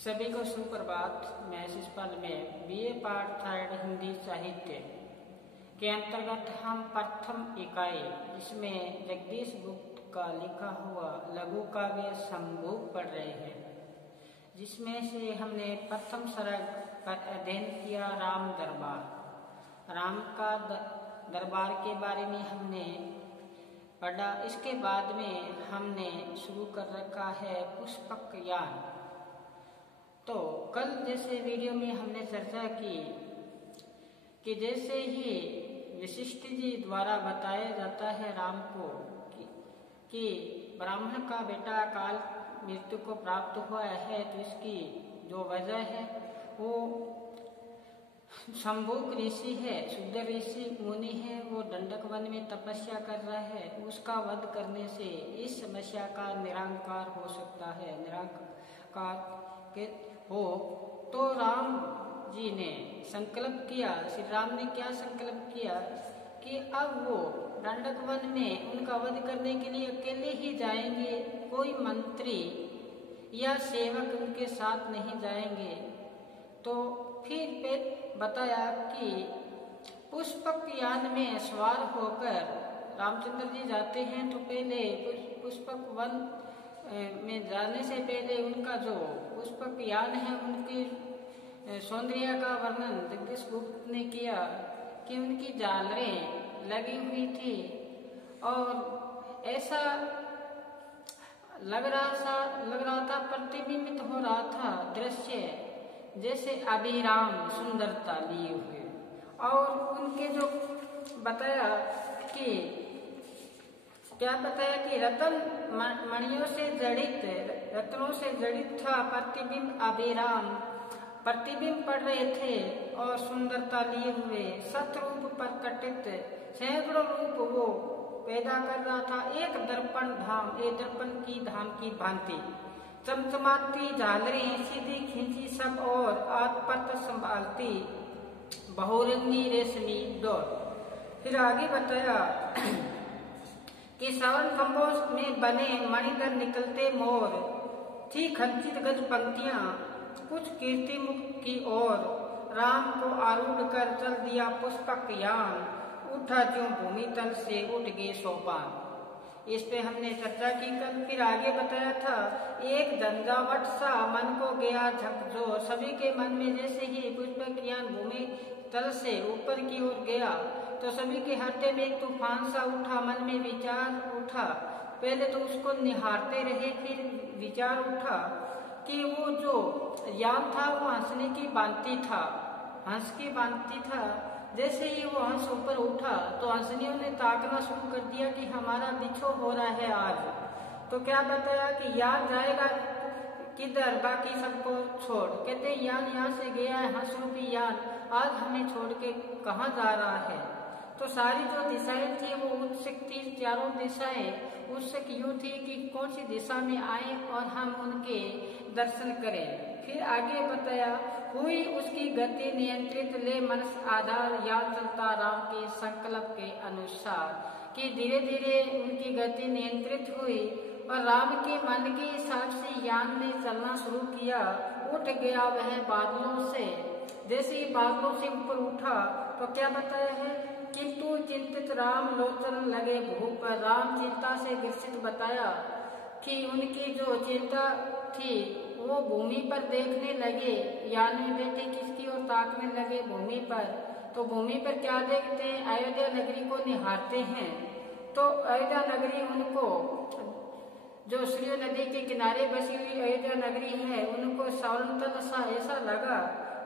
सभी को सुप्रभात। मैं शिषपाल में बीए पार्ट 3 हिंदी साहित्य के अंतर्गत हम प्रथम इकाई जिसमें जगदीश गुप्त का लिखा हुआ लघु काव्य संभोग पढ़ रहे हैं, जिसमें से हमने प्रथम सर्ग पर अध्ययन किया राम दरबार। राम का दरबार के बारे में हमने पढ़ा। इसके बाद में हमने शुरू कर रखा है पुष्पक यान। तो कल जैसे वीडियो में हमने चर्चा की कि जैसे ही वशिष्ठ जी द्वारा बताया जाता है राम को कि ब्राह्मण का बेटा अकाल मृत्यु को प्राप्त हुआ है, तो इसकी जो वजह है वो शंभुक ऋषि है, शुद्ध ऋषि मुनि है, वो दंडक वन में तपस्या कर रहा है। उसका वध करने से इस समस्या का निराकार हो सकता है। निराकार के हो तो राम जी ने संकल्प किया, श्री राम ने क्या संकल्प किया कि अब वो दंडक वन में उनका वध करने के लिए अकेले ही जाएंगे, कोई मंत्री या सेवक उनके साथ नहीं जाएंगे। तो फिर बताया कि पुष्पक यान में सवार होकर रामचंद्र जी जाते हैं। तो पहले पुष्पक वन में जाने से पहले उनका जो पुष्पक यान है उनकी सौंदर्य का वर्णन जगदीश गुप्त ने किया कि उनकी झालरें लगी हुई थी और ऐसा लग रहा था प्रतिबिंबित हो रहा था दृश्य जैसे अभिराम सुंदरता लिए हुए। और उनके जो बताया कि क्या बताया कि रतन मणियों से जड़ित, रत्नों से जड़ित था प्रतिबिंब अभिराम, प्रतिबिंब पढ़ रहे थे और सुंदरता लिए हुए सतरूप पर कटित सैकड़ों रूप वो पैदा कर रहा था। एक दर्पण की धाम की भांति चमचमाती झालरें सीधी खींची सब और आत्पत संभालती बहुरंगी रेशमी डोर। फिर आगे बताया कि श्रवण खंभों में बने मणिधर निकलते मोर थी खंचित गज पंक्तियां कुछ कीर्ति मुख की ओर। राम को आरूढ़ कर चल दिया पुष्पक यान, उठा जो भूमि तल से उठ गए सोपान। इस पे हमने चर्चा की कल। फिर आगे बताया था एक झंझावट सा मन को गया झकझोर। सभी के मन में जैसे ही पुष्पक यान भूमि तल से ऊपर की ओर गया तो सभी के हृदय में एक तूफान सा उठा, मन में विचार उठा। पहले तो उसको निहारते रहे, फिर विचार उठा कि वो जो यान था वो हंसने की भांति था, हंस की भांति था। जैसे ही वो हंस ऊपर उठा तो हंसनियों ने ताकना शुरू कर दिया कि हमारा बिछो हो रहा है आज। तो क्या बताया कि यान जाएगा किधर, बाकी सबको छोड़। कहते यान यहाँ से गया है, हंस रूपी यान आज हमें छोड़ के कहाँ जा रहा है। तो सारी जो दिशाएं थी वो उत्सुक थी, चारों दिशाएं उत्सुक यूं थी कि कौन सी दिशा में आए और हम उनके दर्शन करें। फिर आगे बताया हुई उसकी गति नियंत्रित ले मनस आधार, यान चलता राम के संकल्प के अनुसार। कि धीरे धीरे उनकी गति नियंत्रित हुई और राम के मन के हिसाब से यान ने चलना शुरू किया। उठ गया वह बादलों से, जैसे ही बादलों से ऊपर उठा तो क्या बताया है किंतु चिंतित राम लोचन लगे भूप। राम चिंता से ग्रसित बताया कि उनकी जो चिंता थी वो भूमि पर देखने लगे। यान में बैठे किसकी ओर ताकने लगे, भूमि पर। तो भूमि पर क्या देखते हैं, अयोध्या नगरी को निहारते हैं। तो अयोध्या नगरी उनको जो सरयू नदी के किनारे बसी हुई अयोध्या नगरी है उनको सावंतल सा ऐसा लगा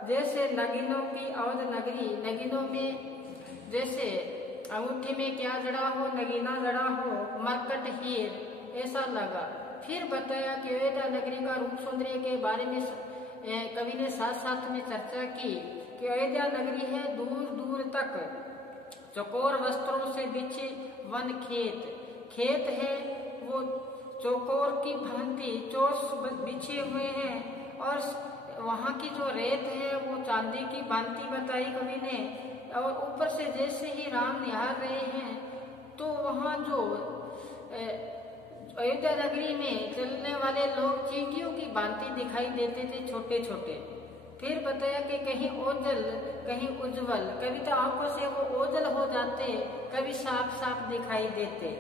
जैसे नगीनों की अवध नगरी। नगीनों में जैसे अंगूठी में क्या जड़ा हो, नगीना जड़ा हो, मरकट हीर, ऐसा लगा। फिर बताया कि अयोध्या नगरी का रूप सौंदर्य के बारे में कवि ने साथ साथ में चर्चा की कि अयोध्या नगरी है दूर दूर तक चौकोर वस्त्रों से बिछे वन खेत है वो चौकोर की भांति चोस बिछे हुए हैं और वहाँ की जो रेत है वो चांदी की भांति बताई कवि ने। और ऊपर से जैसे ही राम निहार रहे हैं तो वहाँ जो अयोध्या अयोध्या नगरी में चलने वाले लोग चींटियों की भांति दिखाई देते थे, छोटे छोटे। फिर बताया कि कहीं ओझल कहीं उज्जवल, कभी तो आंखों से वो ओझल हो जाते, कभी साफ साफ दिखाई देते।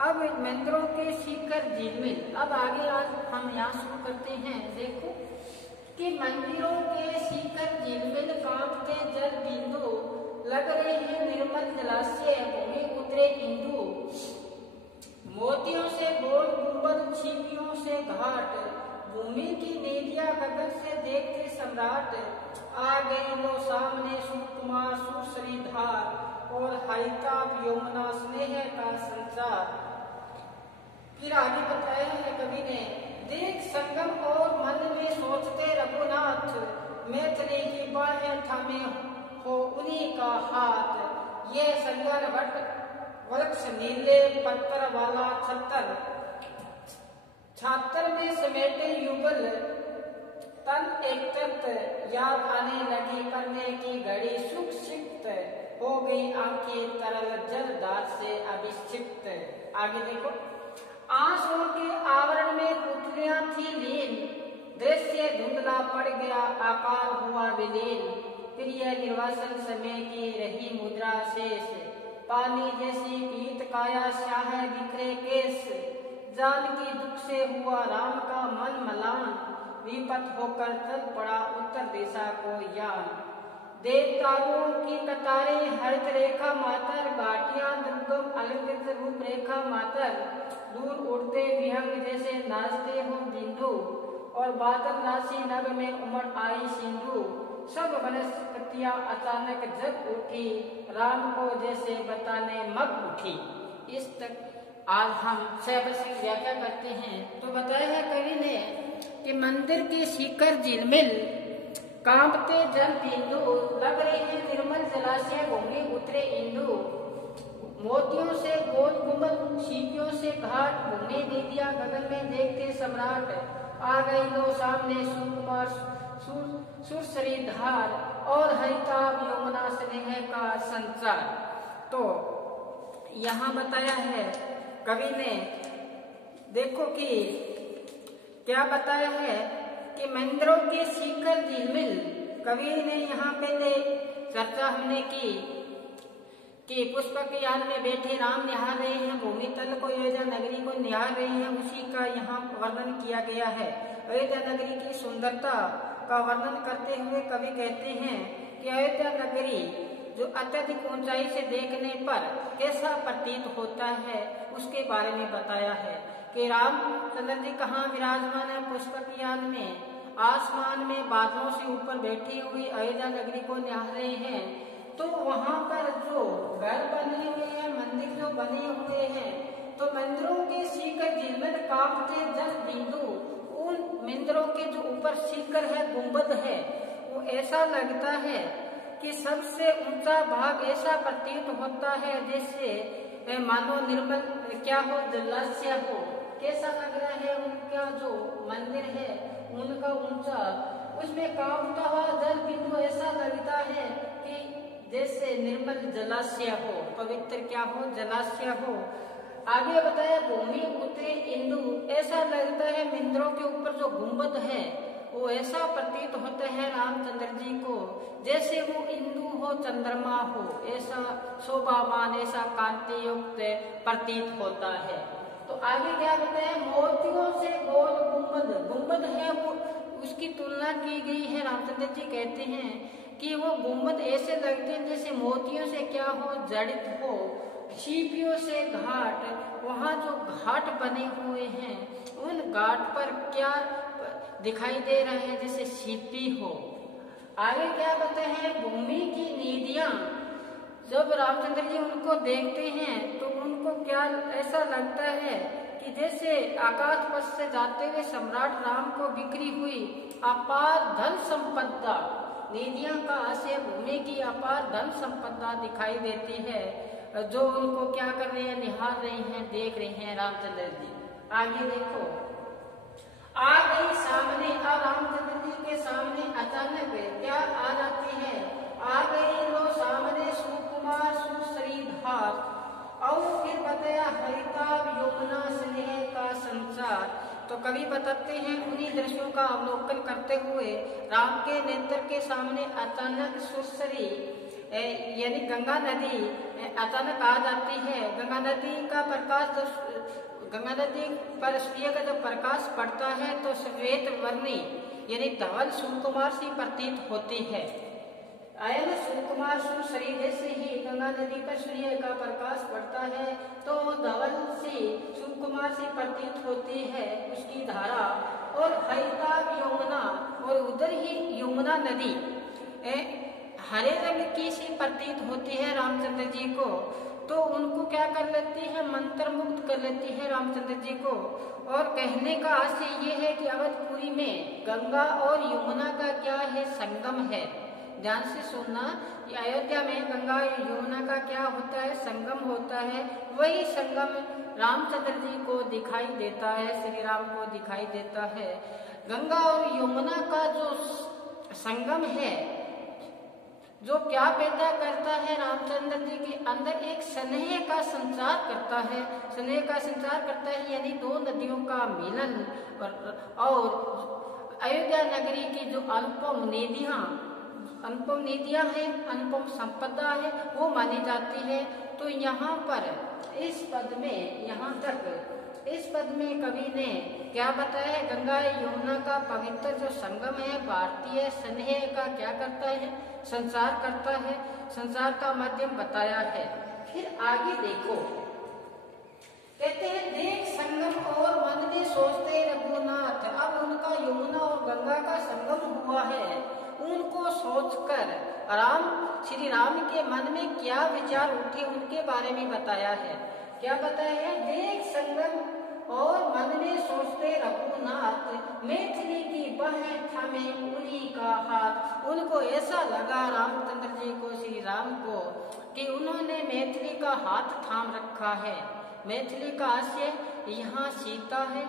अब मंदिरों के शिखर झिलमिल। अब आगे आज हम यहाँ शुरू करते हैं। देखो कि मंदिरों के शिखर झिलमिल, कांपते जल बिंदु, लग रहे हैं निर्मल जलाशय, भूमि उतरे इंदु, मोतियों से गोल गुंबद, छिपियों से घाट, भूमि की नदियां गगन से देखते सम्राट, आ गई लो सामने सुकुमार सुश्री धार, और हरिताभ यमुना स्नेह का संचार। फिर आगे बताया है कवि ने, देख संगम और मन में सोचते रघुनाथ, मैथिली की बाहें थामे हो उन्हीं का हाथ, ये संगर वट वृक्ष नीले पत्थर वाला छतर, छात्र में समेटे युगल तन एक तत्व, याद आने लगी करने की घड़ी सुख सिक्त, हो गई आंखें तरल जलदार से अभिषिक्त। आगे देखो, आंसुओं के आवरण में पुतलियां थी लीन, दृश्य धुंधला पड़ गया आकार हुआ विलीन, प्रिय निर्वासन समय की रही मुद्रा शेष, पानी जैसी पीत काया स्याह बिखरे केस, जानकी दुख से हुआ राम का मन मलान, विपत होकर चल पड़ा उत्तर दिशा को यान, देवताओं की कतारें हरित रेखा मातर, घाटियां दुर्गम अलंकृत रूप रेखा मातर, दूर उड़ते विहंग जैसे नाचते हो बिंदु, और बादल राशि नभ में उमड़ आई सिंधु, सब वनस्पतियां अचानक जग उठी, राम को जैसे बताने मग उठी। इस तक आज हम 6 वर्ष की व्याख्या करते हैं। तो बताया है कवि ने कि मंदिर के शिखर झिलमिल, कांपते जल बिंदु, लग रहे हैं निर्मल जलाशय, भूमि उतरे इंदु, मोतियों से गोल गुंबद, सीपियों से घाट, भूमि नदियां गगन में देखते सम्राट, आ गई लो सामने सुकुमार सुरसरी धार, और हरिताभ यमुना स्नेह का संचार। तो यहाँ बताया है कवि ने, देखो कि क्या बताया है कि मंदिरों के शिखर झिलमिल। कवि ने यहाँ पहले चर्चा हमने की कि पुष्पक यान में बैठे राम निहार रहे हैं, भूमि तल को अयोध्या नगरी को निहार रहे हैं, उसी का यहाँ वर्णन किया गया है। अयोध्या नगरी की सुंदरता का वर्णन करते हुए कवि कहते हैं कि अयोध्या नगरी जो अत्यधिक ऊंचाई से देखने पर कैसा प्रतीत होता है उसके बारे में बताया है कि रामचंद्र जी कहाँ विराजमान है, पुष्पक यान में, आसमान में बादलों से ऊपर बैठी हुई अयोध्या नगरी को निहार रहे हैं। तो वहाँ पर जो घर बने हुए हैं, मंदिर जो बने हुए हैं, तो मंदिरों के शिखर झिलमिल, कांपते जल बिंदु, उन मंदिरों के जो ऊपर शिखर है, गुंबद है, वो ऐसा लगता है कि सबसे ऊंचा भाग ऐसा प्रतीत होता है जैसे मानो निर्मल क्या हो, जलाशय हो। कैसा लग रहा है उनका जो मंदिर है, उनका ऊंचा, उसमें कांपता हुआ जल बिंदु ऐसा लगता है कि जैसे निर्मल जलाशय हो, पवित्र क्या हो, जलाशय हो। आगे बताया भूमि उतरे इंदु, ऐसा लगता है मंदिरों के ऊपर जो गुंबद है वो ऐसा प्रतीत होता है रामचंद्र जी को जैसे वो इंदु हो, चंद्रमा हो, ऐसा शोभामान, ऐसा कांति युक्त प्रतीत होता है। तो आगे क्या बताया, मोतियों से गोल गुंबद, गुंबद है वो, उसकी तुलना की गई है। रामचंद्र जी कहते हैं कि वो गुंबद ऐसे लगते हैं जैसे मोतियों से क्या हो, जड़ित हो, सीपियों से घाट, वहाँ जो घाट बने हुए हैं उन घाट पर क्या दिखाई दे रहा है, जैसे सीपी हो। आगे क्या बताते हैं, भूमि की नदियां, जब रामचंद्र जी उनको देखते हैं तो उनको क्या ऐसा लगता है कि जैसे आकाश पथ से जाते हुए सम्राट राम को बिखरी हुई अपार धन संपदा, नदियां का आशय भूमि की अपार धन संपदा दिखाई देती है, जो उनको क्या कर रहे हैं, निहार रहे हैं, देख रहे हैं रामचंद्र जी। आगे देखो, आ गई सामने, अब रामचंद्र जी के सामने अचानक क्या आ जाती है, आ गई लो सामने सुकुमार सुश्री धार, और फिर बताया हरिताभ यमुना स्नेह का तो कवि बताते हैं, उन्हीं दृश्यों का अवलोकन करते हुए राम के नेत्र के सामने अचानक सुरसरी यानी गंगा नदी अचानक आ जाती है। गंगा नदी का प्रकाश, गंगा नदी पर सूर्य का जब प्रकाश पड़ता है तो श्वेत वर्णी यानी धवल सुकुमार सी प्रतीत होती है। आयन सुकुमार शरीर जैसे ही गंगा नदी पर सूर्य का प्रकाश पड़ता है तो धवल सी सुकुमार सी प्रतीत होती है उसकी धारा, और हरिताभ यमुना, और उधर ही यमुना नदी हरे रंग की सी प्रतीत होती है रामचंद्र जी को। तो उनको क्या कर लेती है, मंत्र मुक्त कर लेती है रामचंद्र जी को। और कहने का आशय ये है कि अवधपुरी में गंगा और यमुना का क्या है, संगम है। ध्यान से सुनना, अयोध्या में गंगा और यमुना का क्या होता है, संगम होता है। वही संगम रामचंद्र जी को दिखाई देता है, श्री राम को दिखाई देता है। गंगा और यमुना का जो संगम है, जो क्या पैदा करता है, रामचंद्र जी के अंदर एक स्नेह का संचार करता है। स्नेह का संचार करता है यानी दो नदियों का मिलन, और अयोध्या नगरी की जो अनुपम निधियां हैं, अनुपम संपदा है, वो मानी जाती है। तो यहाँ पर इस पद में, यहाँ तक इस पद में कवि ने क्या बताया है, गंगा यमुना का पवित्र जो संगम है, भारतीय स्नेह का क्या करता है, संचार करता है, संचार का माध्यम बताया है। फिर आगे देखो, कहते हैं देख संगम और मन में सोचते रघुनाथ। अब उनका यमुना और गंगा का संगम हुआ है, उनको सोचकर श्री राम के मन में क्या विचार उठे उनके बारे में बताया है। क्या बताया है, देख संगम और मन में सोचते रघुनाथ, मैथिली की बह थामे उन्हीं का हाथ। उनको ऐसा लगा रामचंद्र जी को, श्री राम को, कि उन्होंने मैथिली का हाथ थाम रखा है। मैथिली का आशय यहाँ सीता है।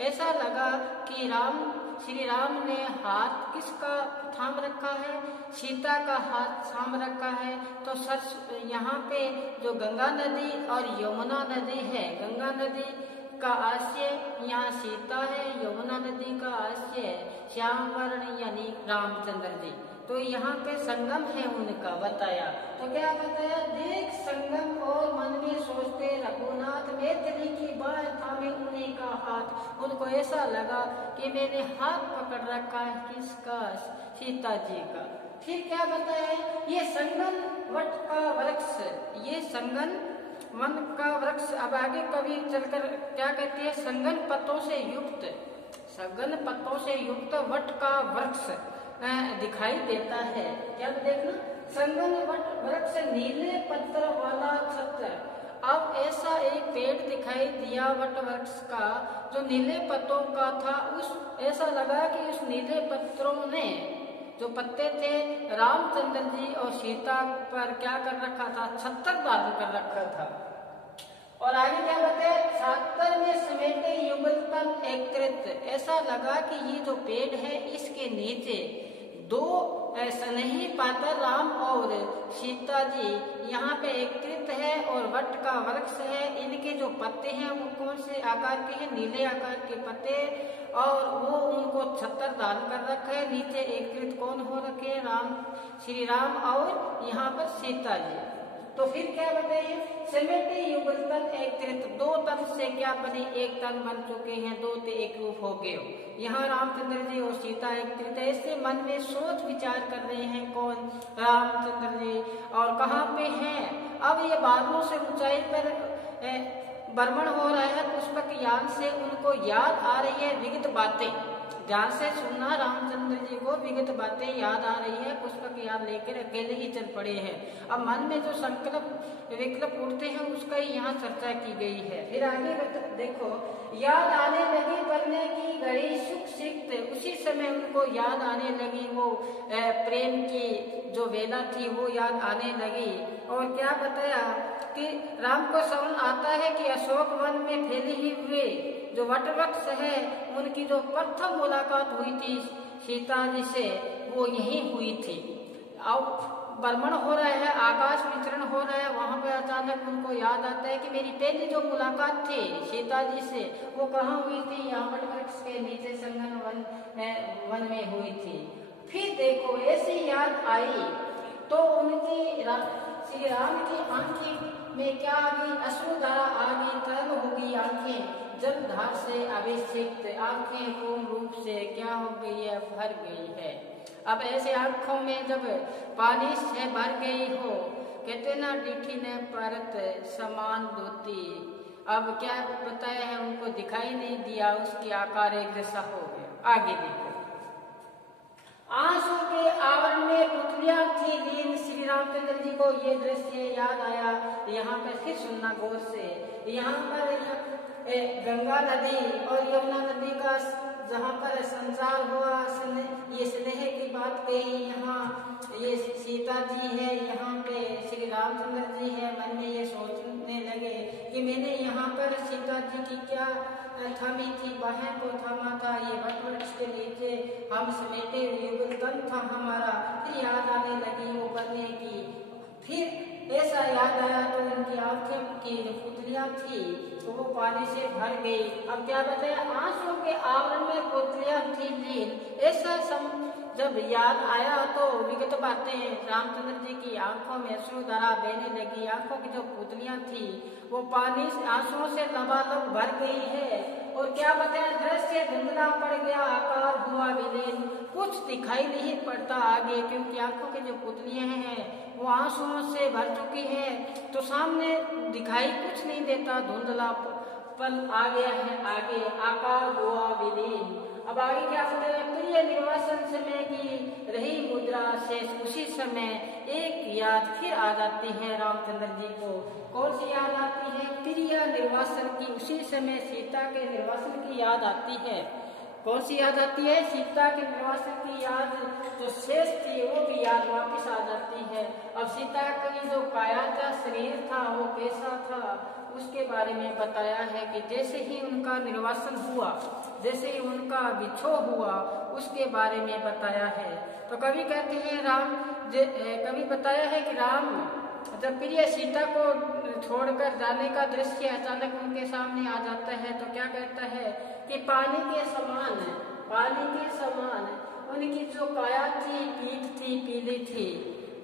ऐसा लगा कि श्री राम ने हाथ किसका थाम रखा है, सीता का हाथ थाम रखा है। तो यहाँ पे जो गंगा नदी और यमुना नदी है, गंगा नदी का आशय यहाँ सीता है, यमुना नदी का आशय श्याम वर्ण यानी रामचंद्र जी। तो यहाँ पे संगम है उनका बताया। तो क्या बताया, देख संगम और मन में सोचते रघुनाथ, मैथिली की बाह थामे उन्हीं का हाथ। उनको ऐसा लगा कि मैंने हाथ पकड़ रखा है किसका, सीता जी का। फिर क्या बताया, ये संगन वट का वृक्ष, ये संगन वन का वृक्ष। अब आगे कवि चलकर क्या कहते हैं, संगन पत्तों से युक्त, संगन पत्तों से युक्त वट का वृक्ष दिखाई देता है। क्या देखना, संगन वट वृक्ष नीले पत्र वाला छत्र। अब ऐसा एक पेड़ दिखाई दिया वट वृक्ष का जो नीले पत्तों का था। ऐसा लगा कि उस नीले पत्रों ने, जो पत्ते थे, रामचंद्र जी और सीता पर क्या कर रखा था, छत्र धारण कर रखा था। और आगे क्या बताया, छात्र में समेटे युगल तन एकत्रित। ऐसा लगा कि ये जो पेड़ है इसके नीचे दो स्नेही पात्र राम और सीता जी यहाँ पे एकत्रित है, और वट का वृक्ष है। इनके जो पत्ते हैं वो कौन से आकार के हैं, नीले आकार के पत्ते, और वो उनको छत्र धारण कर रखे हैं। नीचे एकत्रित कौन हो रखे हैं, श्री राम और यहाँ पर सीता जी। तो फिर क्या बताइए, समेटे युगल तन एकत्रित, दो तन से क्या बने, एक तन बन चुके हैं, दो ते एक रूप हो गए। यहाँ रामचंद्र जी और सीता एकत्रित है। इससे मन में सोच विचार कर रहे हैं कौन, रामचंद्र जी, और कहाँ पे हैं। अब ये बादलों से ऊंचाई पर भ्रमण हो रहा है पुष्पक यान से, उनको याद आ रही है विगत बातें। ध्यान से सुनना, रामचंद्र जी को विगत बातें याद आ रही है, पुष्पक याद लेकर अकेले ही चल पड़े हैं। अब मन में जो संकल्प विकल्प उठते हैं उसका ही यहाँ चर्चा की गई है। फिर आगे देखो, याद आने लगी पढ़ने की घड़ी सुख सिक्त। उसी समय उनको याद आने लगी, वो प्रेम की जो वेला थी वो याद आने लगी। और क्या बताया कि राम को समझ आता है कि अशोक वन में फैले ही हुए जो वटवृक्ष है, उनकी जो प्रथम मुलाकात हुई थी सीता जी से, वो यही हुई थी। अब भ्रमण हो रहा है, आकाश विचरण हो रहा है, वहां पे अचानक उनको याद आता है कि मेरी पहली जो मुलाकात थी सीता जी से वो कहाँ हुई थी, यहाँ वट वृक्ष के नीचे संगन वन में हुई थी। फिर देखो ऐसी याद आई तो उनकी श्री राम की आंखें में क्या आ गई, अश्रुधारा आ गई, तरल हो गई आंखें, जलधार से अभिषिक्त आंखें पूर्ण रूप से क्या हो गई है, भर गई है। अब ऐसे आंखों में जब पानी से भर गई हो, कहते ना डिठी ने परत समान धोती, अब क्या बताया है, उनको दिखाई नहीं दिया, उसकी आकार एक जैसा हो गया। आगे देखो, आंसू के आवरण में पुतलियां थी लीन, श्री रामचंद्र जी को ये दृश्य याद आया। यहाँ पर फिर सुनना गौर से, यहाँ पर गंगा नदी और यमुना नदी का जहाँ पर संचार हुआ, ये स्नेह की बात कही, यहाँ ये सीता जी है, यहाँ पे श्री रामचंद्र जी है, मन में ये सोचने लगे कि मैंने यहाँ पर सीता जी की क्या थामी थी, बाहें को थामा था, ये वट वृक्ष के नीचे हम समेटे युगल तन था हमारा। फिर याद आने लगी वो करने की, फिर ऐसा याद आया तो उनकी आंखें की जो पुतलियां थी तो वो पानी से भर गई। अब क्या बताया, आंसू के आवरण में पुतलियां थी लीन, ऐसा जब याद आया तो विगत बातें रामचंद्र जी की आंखों में अश्रुधारा बहने लगी, आंखों की जो पुतलियां थी वो पानी आंसुओं से लबालब भर गई है। और क्या बताया, दृश्य धुंधला पड़ गया, आकार हुआ विलीन, कुछ दिखाई नहीं पड़ता आगे, क्योंकि आंखों की जो पुतलियां हैं वो आंसुओं से भर चुकी है, तो सामने दिखाई कुछ नहीं देता, धुंधला पल आ गया है आगे, आकार हुआ विलीन। अब आगे क्या बोल रहे हैं, प्रिय निर्वासन समय की रही मुद्रा से उसी समय एक याद फिर आ जाती है रामचंद्र जी को। कौन सी याद आती है, प्रिय निर्वासन की, उसी समय सीता के निर्वासन की याद आती है। कौन सी याद आती है, सीता के निर्वासन की याद, जो शेष थी वो भी याद वापिस आ जाती है। अब सीता की जो काया था, शरीर था, वो कैसा था उसके बारे में बताया है कि जैसे ही उनका निर्वासन हुआ, जैसे ही उनका विछोह हुआ, उसके बारे में बताया है। तो कवि कहते हैं कवि बताया है कि राम जब प्रिय सीता को छोड़कर जाने का दृश्य अचानक उनके सामने आ जाता है तो क्या कहता है कि पानी के समान उनकी जो काया थी, पीठ थी,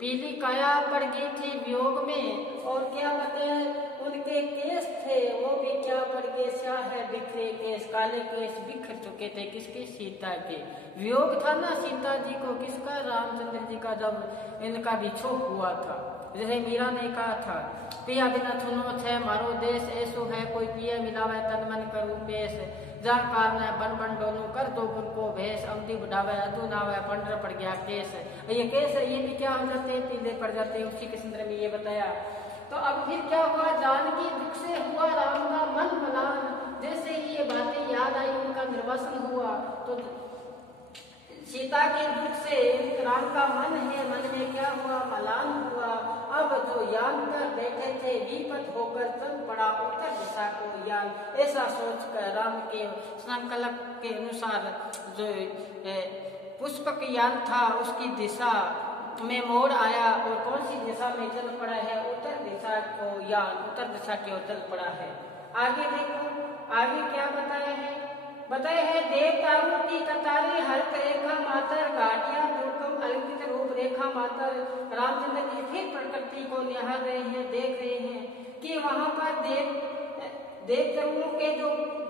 पीली काया पड़ गई थी वियोग में। और क्या बताया, उनके केस थे वो भी क्या पड़ गए, स्याह है बिखरे केस, काले केस बिखर चुके थे, किसके, सीता के। वियोग था ना सीता जी को, किसका, रामचंद्र जी का, जब इनका विछोह हुआ था। जैसे मीरा ने कहा था, पिया बिना सुनो छे मारो देश, ऐसो है कोई पिया मिलावे तन मन करू पेश, जान कारने बन बन डोनू कर दो गुण को भेष, अमदी बुढ़ावे अधू नावे पंडर पड़ गया केस। ये केस है, ये भी क्या हो जाते हैं, पीले पड़ जाते हैं, उसी के संदर्भ में ये बताया। तो अब फिर क्या हुआ, जानकी दुख से हुआ राम का मन मलान, जैसे ही ये बातें याद आई, उनका निर्वासन हुआ तो सीता के दुख से राम का मन में क्या हुआ, मलान हुआ। अब जो यान पर बैठे थे विपत होकर चल पड़ा उत्तर दिशा को यान, ऐसा सोचकर राम के संकल्प के अनुसार जो पुष्पक यान था उसकी दिशा में मोड़ आया, और कौन सी दिशा में चल पड़ा है, उत्तर दिशा को यान उत्तर दिशा की ओर चल पड़ा है। आगे देखो, आगे क्या बताया है देवताओं की कतारें हल्क रेखा मातर, घाटियां दुर्गम अलंकृत रूप रेखा मातर। रामचंद्र जी फिर प्रकृति को निहार रहे हैं, देख रहे हैं कि वहां पर देवताओं के जो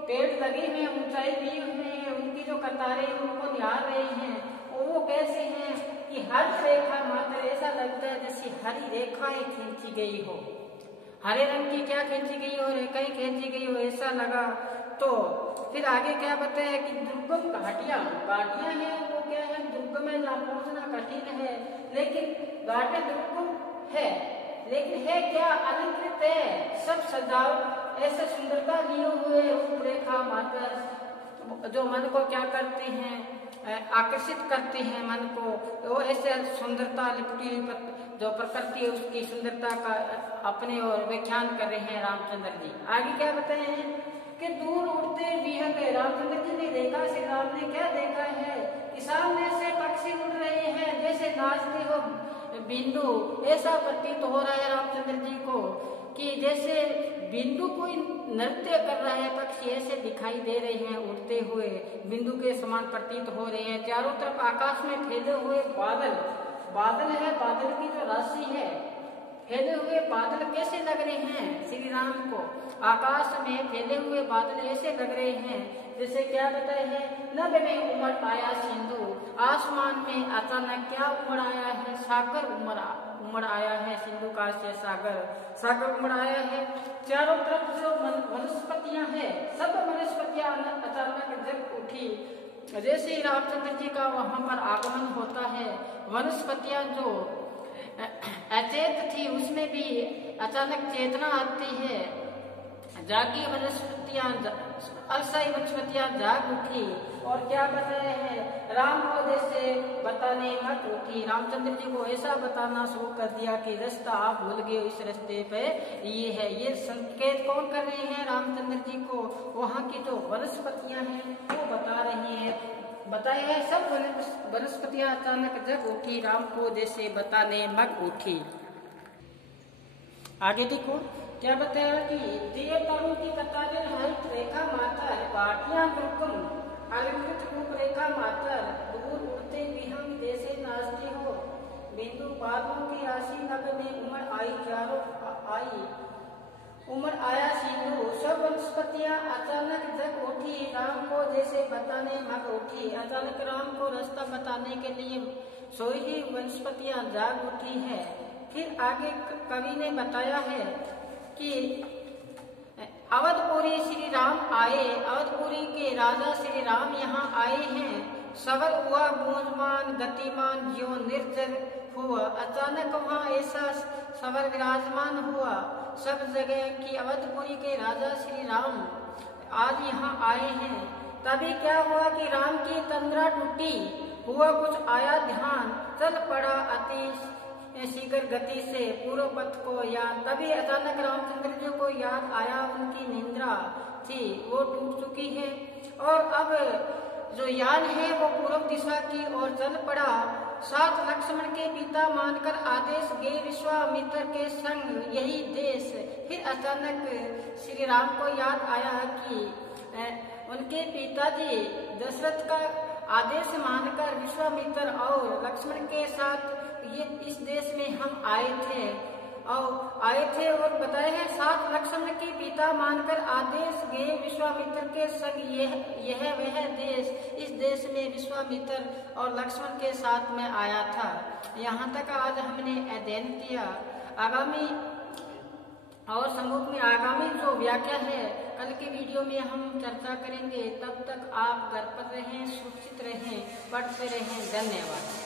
पेड़ लगे हैं, ऊंचाई दी हुई है, उनकी जो कतारें उनको निहार रहे हैं, और वो कैसे हैं कि हर रेखा मात्र, ऐसा लगता है जैसे हरी रेखाएं खींची गई हो, हरे रंग की क्या खींची गई हो, रेखाएं खींची गई हो, ऐसा लगा। तो फिर आगे क्या बताया कि दुर्गम घाटियां हैं, वो क्या है, दुर्गम है, जहाँ पहुंचना कठिन है, लेकिन घाटे दुर्गम है, लेकिन है क्या, अलंकृत है, सब सजावट ऐसे सुंदरता लिए हुए रूपरेखा मात्र, जो मन को क्या करते हैं, आकर्षित करते हैं मन को, वो ऐसे सुंदरता लिपटी जो प्रकृति है उसकी सुंदरता का अपने और व्याख्यान कर रहे हैं रामचंद्र जी। आगे क्या बताए हैं कि दूर उड़ते विहंग, रामचंद्र जी ने देखा, श्री राम ने क्या देखा है कि सामने से पक्षी उड़ रहे हैं, जैसे नाचते हो बिंदु ऐसा प्रतीत हो रहा है रामचंद्र जी को कि जैसे बिंदु कोई नृत्य कर रहा है, पक्षी ऐसे दिखाई दे रहे हैं, उड़ते हुए बिंदु के समान प्रतीत हो रहे हैं। चारों तरफ आकाश में फैले हुए बादल है, बादल की जो राशि है, फैले हुए बादल कैसे लग रहे हैं श्री राम को? आकाश में फैले हुए बादल ऐसे लग रहे हैं जैसे क्या बताए हैं, नभ में उमड़ आया सिंधु, आसमान में अचानक क्या उमड़ आया है, सागर उमड़ आया है, सिंधु का से सागर उमड़ आया है। चारों तरफ जो वनस्पतियां हैं, सब वनस्पतियां अचानक जग उठी। जैसे ही रामचंद्र जी का वहां पर आगमन होता है, वनस्पतियां जो अचेत थी उसमें भी अचानक चेतना आती है, जागी वनस्पतियां, अस्थायी वनस्पतियां जाग उठी और क्या बताए हैं, राम को जैसे बताने मत उठी। रामचंद्र जी को ऐसा बताना शुरू कर दिया कि रास्ता आप भूल गए, इस रास्ते पे ये है। ये संकेत कौन कर रहे हैं रामचंद्र जी को? वहाँ की जो वनस्पतियां हैं वो बता रही हैं। बताया है सब वनस्पतियां अचानक जग उठी, राम को जैसे बताने मत उठी। आगे देखो क्या बताया कि देवताओं की कतारें हरित रेखा मातर, पाटियां दुर्गम अलंकृत रूप रेखा मातर, दूर उड़ते विहंग जैसे नाचते हो, बिंदु बादलों की राशि नभ में उमड़ आया सिंधु, सब वनस्पतियां अचानक जग उठी, राम को जैसे बताने मग उठी। अचानक राम को रास्ता बताने के लिए सोई ही वनस्पतियां जाग उठी है। फिर आगे कवि ने बताया है कि अवधपुरी श्री राम आए, अवधपुरी के राजा श्री राम यहाँ आए हैं। सवर हुआ गूंजमान गतिमान ज्यों निर्जर हुआ, अचानक वहाँ ऐसा सवर विराजमान हुआ सब जगह कि अवधपुरी के राजा श्री राम आज यहाँ आए हैं। तभी क्या हुआ कि राम की तंद्रा टूटी, हुआ कुछ आया ध्यान, चल पड़ा अति शीघ्र गति से पूर्व पथ को याद। तभी अचानक रामचंद्र जी को याद आया, उनकी निंद्रा थी वो टूट चुकी है और अब जो यान है वो पूर्व दिशा की ओर चल पड़ा। साथ लक्ष्मण के पिता मानकर आदेश गए विश्वामित्र के संग यही देश। फिर अचानक श्री राम को याद आया कि उनके पिताजी दशरथ का आदेश मानकर विश्वामित्र और लक्ष्मण के साथ ये इस देश में हम आए थे और बताए हैं साथ लक्ष्मण के पिता मानकर आदेश गए विश्वामित्र के संग यह वह देश। इस देश में विश्वामित्र और लक्ष्मण के साथ में आया था। यहाँ तक आज हमने अध्ययन किया। आगामी और सम्मुख में आगामी जो व्याख्या है कल के वीडियो में हम चर्चा करेंगे। तब तक आप घर पर रहें, सुरक्षित रहें, पढ़ते रहें। धन्यवाद।